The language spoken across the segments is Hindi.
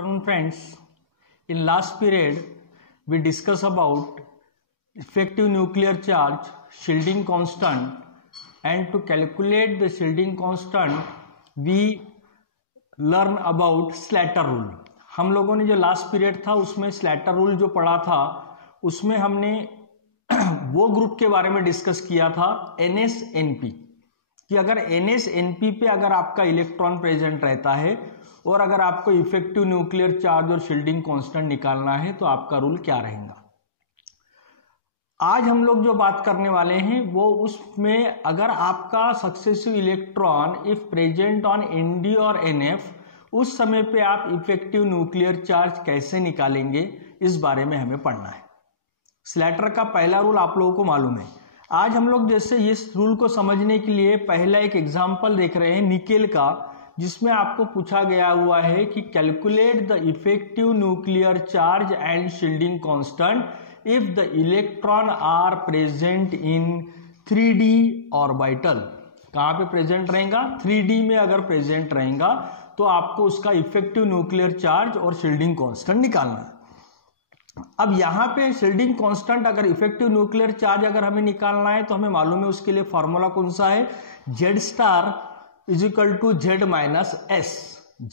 Afternoon friends, in last period we discussed about effective nuclear charge, shielding constant, and to calculate the shielding constant we learn about Slater rule. हम लोगों ने जो लास्ट पीरियड था उसमें स्लैटर रूल जो पढ़ा था उसमें हमने वो ग्रुप के बारे में डिस्कस किया था NS-NP कि अगर NS-NP पे अगर आपका इलेक्ट्रॉन प्रेजेंट रहता है और अगर आपको इफेक्टिव न्यूक्लियर चार्ज और शील्डिंग कांस्टेंट निकालना है तो आपका रूल क्या रहेगा। आज हम लोग जो बात करने वाले हैं वो उसमें अगर आपका successive electron if present on ND और NF उस समय पे आप इफेक्टिव न्यूक्लियर चार्ज कैसे निकालेंगे इस बारे में हमें पढ़ना है। स्लैटर का पहला रूल आप लोगों को मालूम है। आज हम लोग जैसे इस रूल को समझने के लिए पहला एक एग्जांपल देख रहे हैं निकेल का, जिसमें आपको पूछा गया हुआ है कि calculate the effective nuclear charge and shielding constant if the electron are present in 3D orbital. कहां पे प्रेजेंट रहेगा? 3D में अगर प्रेजेंट रहेगा तो आपको उसका इफेक्टिव न्यूक्लियर चार्ज और शील्डिंग कांस्टेंट निकालना है। अब यहां पे शील्डिंग कांस्टेंट अगर इफेक्टिव न्यूक्लियर चार्ज अगर हमें निकालना है तो हमें मालूम है उसके लिए फॉर्मूला कौन सा है, Z star is equal to Z minus S।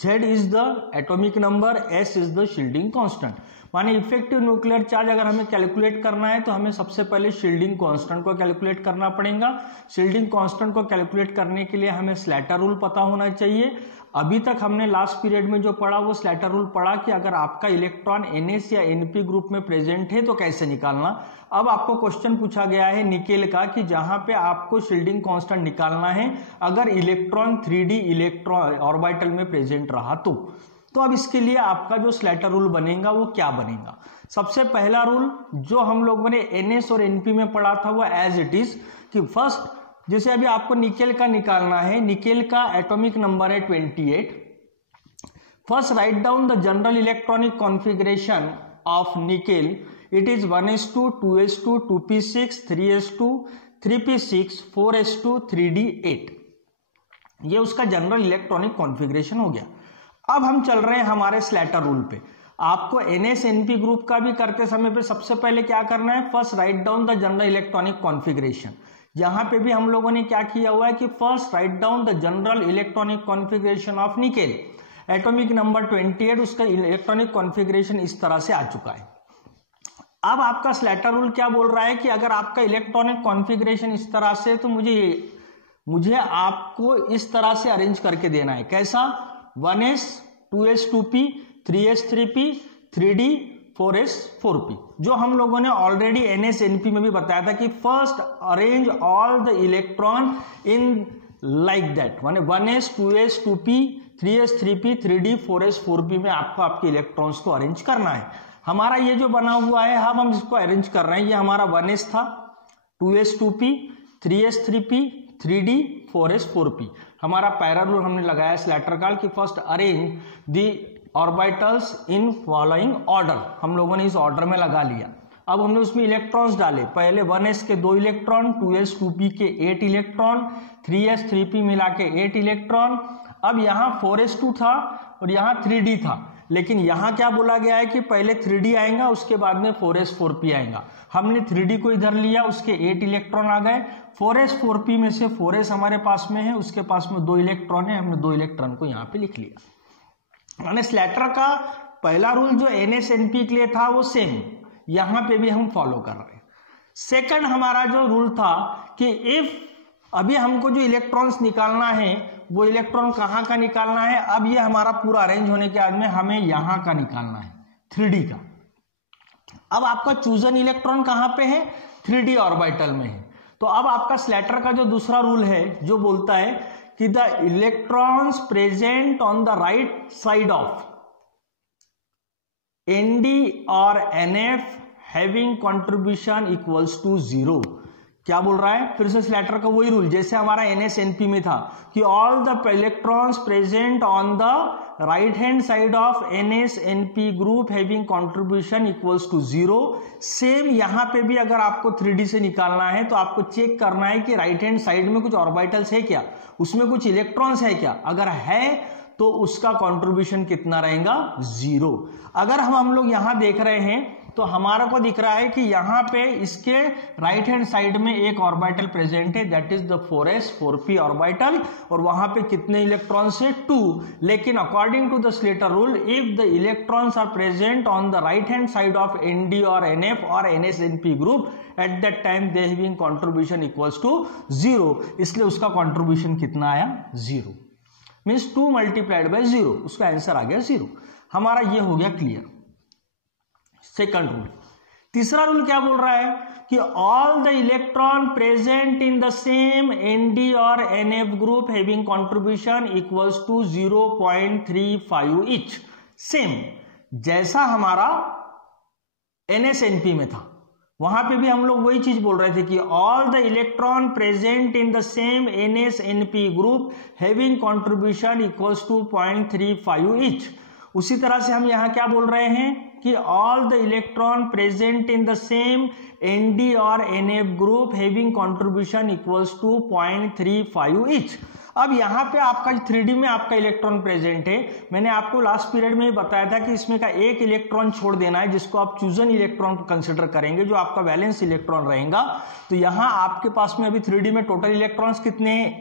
Z is the atomic number, S is the shielding constant. माने इफेक्टिव न्यूक्लियर चार्ज अगर हमें कैलकुलेट करना है तो हमें सबसे पहले शील्डिंग कांस्टेंट को कैलकुलेट करना पड़ेगा। शील्डिंग कांस्टेंट को कैलकुलेट करने के लिए हमें स्लैटर रूल पता होना चाहिए। अभी तक हमने लास्ट पीरियड में जो पढ़ा वो स्लैटर रूल पढ़ा कि अगर आपका इलेक्ट्रॉन NS या NP ग्रुप में प्रेजेंट है तो कैसे निकालना। अब आपको क्वेश्चन पूछा गया है निकेल का कि जहां पे आपको शील्डिंग कांस्टेंट निकालना है अगर इलेक्ट्रॉन 3D इलेक्ट्रॉन ऑर्बिटल में प्रेजेंट रहा तो अब इसके लिए आपका जो स्लैटर रूल बनेगा वो क्या बनेगा। सबसे पहला रूल जो हम लोगों ने NS और NP में पढ़ा था वो एज इट इज कि फर्स्ट जैसे अभी आपको निकेल का निकालना है, निकेल का एटॉमिक नंबर है 28। First write down the general electronic configuration of nickel. It is 1s2 2s2 2p6 3s2 3p6 4s2 3d8। ये उसका जनरल इलेक्ट्रॉनिक कॉन्फ़िगरेशन हो गया। अब हम चल रहे हैं हमारे स्लैटर रूल पे। आपको NS-NP ग्रुप का भी करते समय पे सबसे पहले क्या करना है, first write down the general electronic configuration. यहां पे भी हम लोगों ने क्या किया हुआ है कि first write down the general electronic configuration of nickel. Atomic number 28, उसका इलेक्ट्रॉनिक कॉन्फ़िगरेशन इस तरह से आ चुका है। अब आपका स्लैटर रूल क्या बोल रहा है कि अगर आपका इलेक्ट्रॉनिक कॉन्फ़िगरेशन इस तरह से तो मुझे आपको इस तरह से अरेंज करके देना है। कैसा? 1s 2s 2p 3s 3p 3d 4s 4p, जो हम लोगों ने ऑलरेडी NS-NP में भी बताया था कि first arrange all the electron in like that. माने 1s 2s 2p 3s 3p 3d 4s 4p में आपको आपके इलेक्ट्रॉन्स को अरेंज करना है। हमारा ये जो बना हुआ है हम इसको अरेंज कर रहे हैं। ये हमारा 1s था, 2s 2p 3s 3p 3d 4s 4p। हमारा पैरेलल रूल हमने लगाया स्लैटर का कि first arrange the orbitals in following order. हम लोगों ने इस ऑर्डर में लगा लिया। अब हमने उसमें इलेक्ट्रॉन्स डाले। पहले 1s के 2 इलेक्ट्रॉन, 2s 2p के 8 इलेक्ट्रॉन, 3s 3p मिला के 8 इलेक्ट्रॉन। अब यहाँ 4s 2 था और यहाँ 3d था, लेकिन यहाँ क्या बोला गया है कि पहले 3d आएगा उसके बाद में 4s 4p आएगा। हमने 3d को इधर लिया, उसके 8 इलेक्ट्रॉन आ गए। 4s 4p में से 4s हमारे पास में है, उसके पास में 2 इलेक्ट्रॉन है, हमने 2 इलेक्ट्रॉन को यहाँ पे लिख लिया। माने स्लैटर का पहला रूल जो NS-NP के लिए था वो सेम यहां पे भी हम फॉलो कर रहे हैं। सेकंड हमारा जो रूल था कि इफ अभी हमको जो इलेक्ट्रॉन्स निकालना है वो इलेक्ट्रॉन कहां का निकालना है। अब ये हमारा पूरा अरेंज होने के बाद में हमें यहां का निकालना है, 3D का। अब आपका चूजन इलेक्ट्रॉन कहां पे है? 3D ऑर्बिटल में है। तो अब आपका स्लैटर का जो दूसरा रूल है जो बोलता है कि the electrons present on the right side of ND और NF having contribution equals to 0। क्या बोल रहा है? फिर से स्लैटर का वही रूल जैसे हमारा NS-NP में था कि all the electrons present on the right hand side of NS-NP group having contribution equals to 0। Same यहां पे भी अगर आपको 3D से निकालना है तो आपको चेक करना है कि राइट हैंड साइड में कुछ ऑर्बिटल्स है क्या, उसमें कुछ इलेक्ट्रॉन्स है क्या। अगर है तो उसका कंट्रीब्यूशन कितना रहेगा, 0। अगर हम लोग यहां देख रहे हैं तो हमारा को दिख रहा है कि यहां पे इसके राइट हैंड साइड में एक ऑर्बिटल प्रेजेंट है, that is the 4s 4p orbital, और वहां पे कितने इलेक्ट्रॉन्स है, 2। लेकिन according to the Slater rule, if the electrons are present on the right hand side of nd और nf और nsnp group, at that time they having contribution equals to 0, इसलिए उसका कंट्रीब्यूशन कितना आया, 0, मीन्स 2 मल्टीप्लाइड बाय 0, उसका आंसर आ गया 0। हमारा ये हो गया क्लियर। Second rule. तीसरा रूल क्या बोल रहा है कि all the electron present in the same nd और nf group having contribution equals to 0.35 each. Same जैसा हमारा nsnp में था, वहां पे भी हम लोग वही चीज बोल रहे थे कि all the electron present in the same nsnp group having contribution equals to 0.35 each. उसी तरह से हम यहां क्या बोल रहे हैं कि all the electron present in the same nd और nf group having contribution equals to 0.35 each. अब यहां पे आपका 3D में आपका इलेक्ट्रॉन प्रेजेंट है, मैंने आपको लास्ट पीरियड में ही बताया था कि इसमें का एक इलेक्ट्रॉन छोड़ देना है जिसको आप चूजन इलेक्ट्रॉन को कंसिडर करेंगे, जो आपका वैलेंस इलेक्ट्रॉन रहेगा। तो यहां आपके पास में अभी 3D में टोटल इलेक्ट्रॉन्स कितने हैं,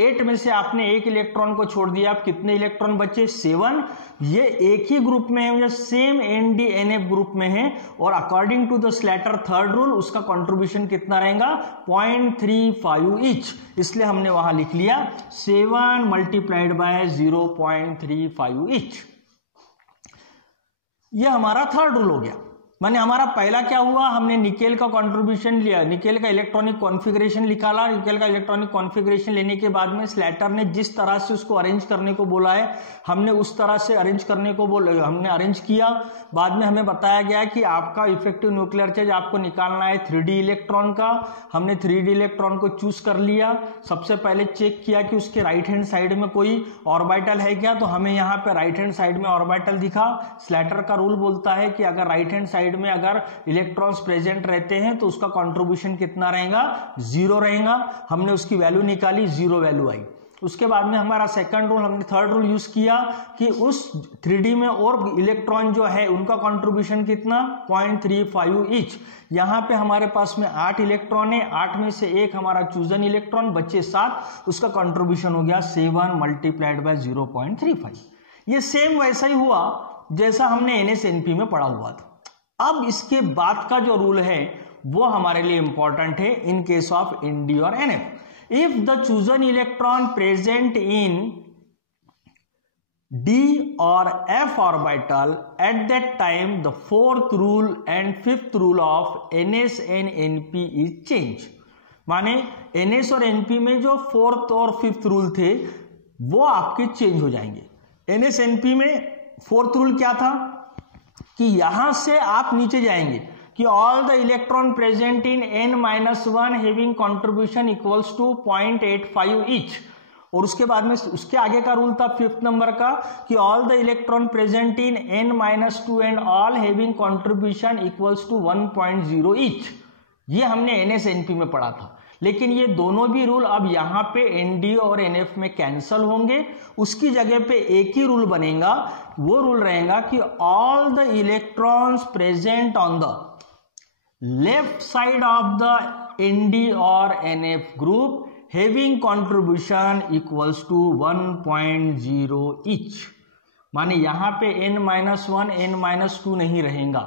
8 में से आपने एक इलेक्ट्रॉन को छोड़ दिया, आप कितने इलेक्ट्रॉन बचे, 7। ये एक ही ग्रुप में है, सेम nd nf ग्रुप में है, और according to the Slater third rule उसका कंट्रीब्यूशन कितना रहेगा, 0.35 ईच। इसलिए हमने वहां लिख लिया 7 मल्टीप्लाइड बाय 0.35 ईच। ये हमारा थर्ड रूल हो गया। माने हमारा पहला क्या हुआ, हमने निकेल का कंट्रीब्यूशन लिया, निकेल का इलेक्ट्रॉनिक कॉन्फ़िगरेशन निकाला। निकेल का इलेक्ट्रॉनिक कॉन्फ़िगरेशन लेने के बाद में स्लेटर ने जिस तरह से उसको अरेंज करने को बोला है, हमने उस तरह से अरेंज करने को बोला, हमने अरेंज किया। बाद में हमें बताया गया कि आपका इफेक्टिव न्यूक्लियर चार्ज आपको निकालना है 3D इलेक्ट्रॉन का। हमने 3D इलेक्ट्रॉन को चूज कर लिया। सबसे पहले चेक किया कि उसके राइट हैंड साइड में कोई ऑर्बिटल है क्या, तो हमें यहाँ पे राइट हैंड साइड में ऑर्बिटल दिखा। स्लेटर का रूल बोलता है कि अगर राइट हैंड साइड में अगर इलेक्ट्रॉन्स प्रेजेंट रहते हैं तो उसका कंट्रीब्यूशन कितना रहेगा, 0 रहेगा। हमने उसकी वैल्यू निकाली, 0 वैल्यू आई। उसके बाद में हमारा सेकंड रूल, हमने थर्ड रूल यूज किया कि उस 3D में और इलेक्ट्रॉन जो है उनका कंट्रीब्यूशन कितना, 0.35 ईच। यहां पे हमारे पास में 8 इलेक्ट्रॉन है, 8 में से एक हमारा चूजन इलेक्ट्रॉन, बचे 7, उसका कंट्रीब्यूशन हो गया 7 मल्टीप्लाइड बाय 0.35। ये सेम वैसा ही हुआ जैसा हमने NSNP में पढ़ा हुआ था। अब इसके बाद का जो रूल है वो हमारे लिए इंपॉर्टेंट है इन केस ऑफ nd और nf। If the chosen electron present in d और f orbital eight that time the fourth rule and fifth rule of ns and np is change. माने ns और np में जो फोर्थ और फिफ्थ रूल थे वो आपके चेंज हो जाएंगे। NSNP में फोर्थ रूल क्या था कि यहां से आप नीचे जाएंगे कि all the electron present in n-1 having contribution equals to 0.85 each. और उसके बाद में उसके आगे का रूल था फिफ्थ नंबर का कि all the electron present in n-2 and all having contribution equals to 1.0 each. ये हमने NSNP में पढ़ा था। लेकिन ये दोनों भी रूल अब यहाँ पे nd और nf में कैंसल होंगे। उसकी जगह पे एक ही रूल बनेगा, वो रूल रहेगा कि all the electrons present on the left side of the nd और nf group having contribution equals to 1.0 each. माने यहाँ पे n-1 n-2 नहीं रहेगा।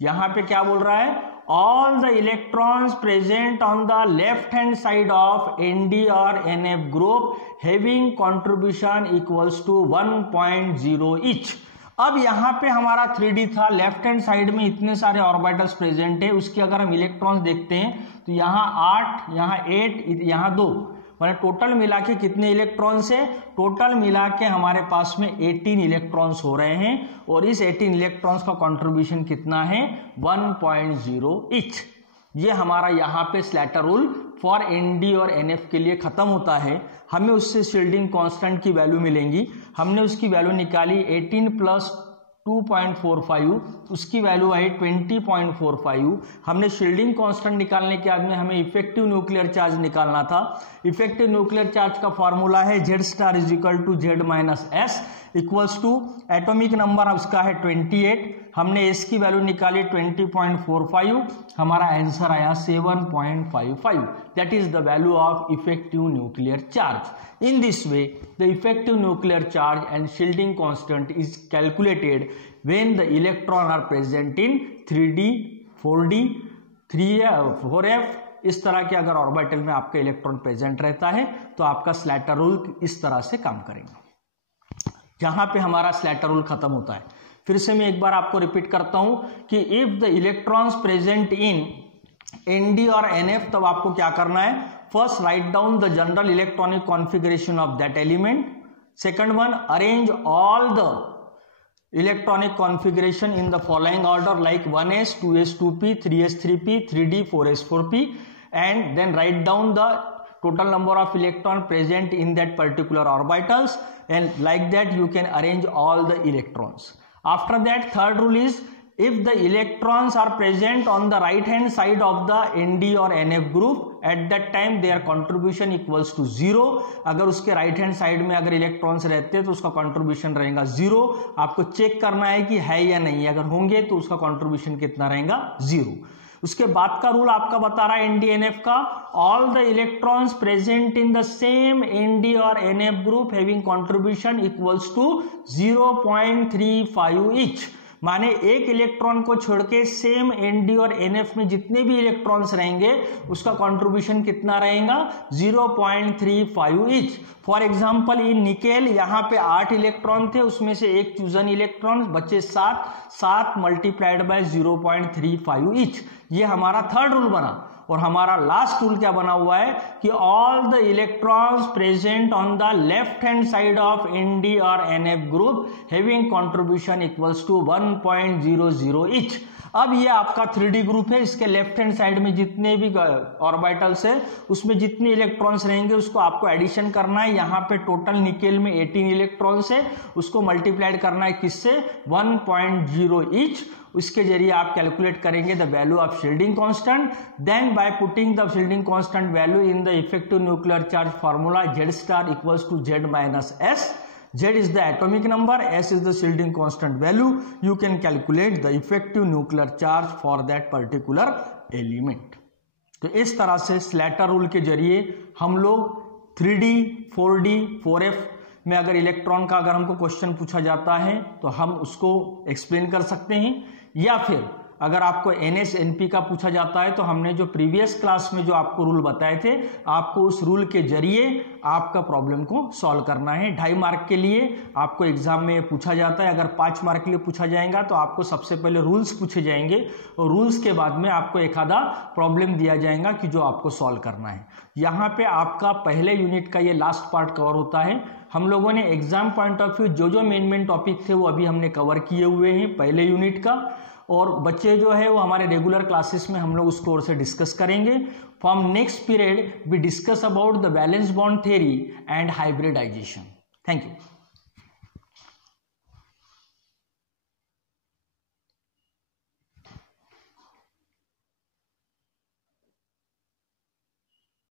यहाँ पे क्या बोल रहा है, all the electrons present on the left hand side of nd और nf group having contribution equals to 1.0 each। अब यहाँ पे हमारा 3D था, लेफ्ट हैंड साइड में इतने सारे ऑर्बिटल्स प्रेजेंट है। उसके अगर हम इलेक्ट्रॉन्स देखते हैं तो यहाँ 8, यहाँ 8, यहाँ 2, मैंने टोटल मिला के कितने इलेक्ट्रॉन्स है, टोटल मिला के हमारे पास में 18 इलेक्ट्रॉन्स हो रहे हैं। और इस 18 इलेक्ट्रॉन्स का कंट्रीब्यूशन कितना है, 1.0 ईच। ये हमारा यहाँ पे स्लेटर रूल फॉर nd और nf के लिए खत्म होता है। हमें उससे शील्डिंग कांस्टेंट की वैल्यू मिलेंगी। हमने उसकी वैल्यू निकाली 18 + 2.45, उसकी वैल्यू आई 20.45। हमने शील्डिंग कांस्टेंट निकालने के बाद में हमें इफेक्टिव न्यूक्लियर चार्ज निकालना था। इफेक्टिव न्यूक्लियर चार्ज का फॉर्मूला है Z star is equal to Z minus S equals to atomic number उसका है 28। हमने एस की वैल्यू निकाली 20.45, हमारा आंसर आया 7.55। That is the value of effective nuclear charge. In this way the effective nuclear charge and shielding constant is calculated when the electron are present in 3D 4D 4F। इस तरह के अगर ऑर्बिटल में आपका इलेक्ट्रॉन प्रेजेंट रहता है तो आपका स्लैटर रूल इस तरह से काम करेगा। जहां पे हमारा स्लैटर रूल खत्म होता है, फिर से मैं एक बार आपको रिपीट करता हूं कि if the electrons present in ND और NF, तब आपको क्या करना है, first write down the general electronic configuration of that element. Second one, arrange all the electronic configuration in the following order like 1s 2s 2p 3s 3p 3d 4s 4p, and then write down the total number of electron present in that particular orbitals, and like that you can arrange all the electrons. After that, third rule is if the electrons are present on the right hand side of the ND or NF group, at that time their contribution equals to 0। अगर उसके राइट हैंड साइड में अगर इलेक्ट्रॉन्स रहते हैं तो उसका कंट्रीब्यूशन रहेगा 0। आपको चेक करना है कि है या नहीं, अगर होंगे तो उसका कंट्रीब्यूशन कितना रहेगा, 0। उसके बाद का रूल आपका बता रहा है ND-NF का, all the electrons present in the same ND और NF group having contribution equals to 0.35 each. माने एक इलेक्ट्रॉन को छोड़ के सेम ND और NF में जितने भी इलेक्ट्रॉन्स रहेंगे उसका कंट्रीब्यूशन कितना रहेगा, 0.35 each. For example in nickel यहाँ पे 8 इलेक्ट्रॉन थे, उसमें से एक चूजन इलेक्ट्रॉन बचे 7 मल्टीप्लाइड बाय 0.35 ईच। ये हमारा थर्ड रूल बना। और हमारा लास्ट रूल क्या बना हुआ है कि all the electrons present on the left hand side of ND और NF group having contribution equals to 1.00 each. अब ये आपका 3D ग्रुप है, इसके लेफ्ट हैंड साइड में जितने भी ऑर्बिटल्स है उसमें जितने इलेक्ट्रॉन्स रहेंगे उसको आपको एडिशन करना है। यहाँ पे टोटल निकेल में 18 इलेक्ट्रॉन्स है, उसको मल्टीप्लाइड करना है किससे, 1.0 ईच। उसके जरिए आप कैलकुलेट करेंगे the value of shielding constant. Then by putting the shielding constant value in the effective nuclear charge formula Z star equals to Z minus S. Z is the atomic number, S is the shielding constant value. You can calculate the effective nuclear charge for that particular element. तो इस तरह से स्लैटर रूल के जरिए हम लोग 3D 4D 4F में अगर इलेक्ट्रॉन का अगर हमको क्वेश्चन पूछा जाता है तो हम उसको एक्सप्लेन कर सकते हैं, या फिर अगर आपको NS NP का पूछा जाता है तो हमने जो प्रीवियस क्लास में जो आपको रूल बताए थे, आपको उस रूल के जरिए आपका प्रॉब्लम को सॉल्व करना है। 2.5 मार्क के लिए आपको एग्जाम में पूछा जाता है। अगर 5 मार्क के लिए पूछा जाएगा तो आपको सबसे पहले रूल्स पूछे जाएंगे और रूल्स के बाद में आपको एक आधा प्रॉब्लम दिया जाएगा कि जो आपको सॉल्व करना है। यहाँ पे आपका पहले यूनिट का ये लास्ट पार्ट कवर होता है। हम लोगों ने एग्जाम पॉइंट ऑफ व्यू जो मेन टॉपिक थे वो अभी हमने कवर किए हुए हैं पहले यूनिट का, और बच्चे जो है वो हमारे रेगुलर क्लासेस में हम लोग उस कोर्स से डिस्कस करेंगे। From next period we discuss about the valence bond theory and hybridization. Thank you.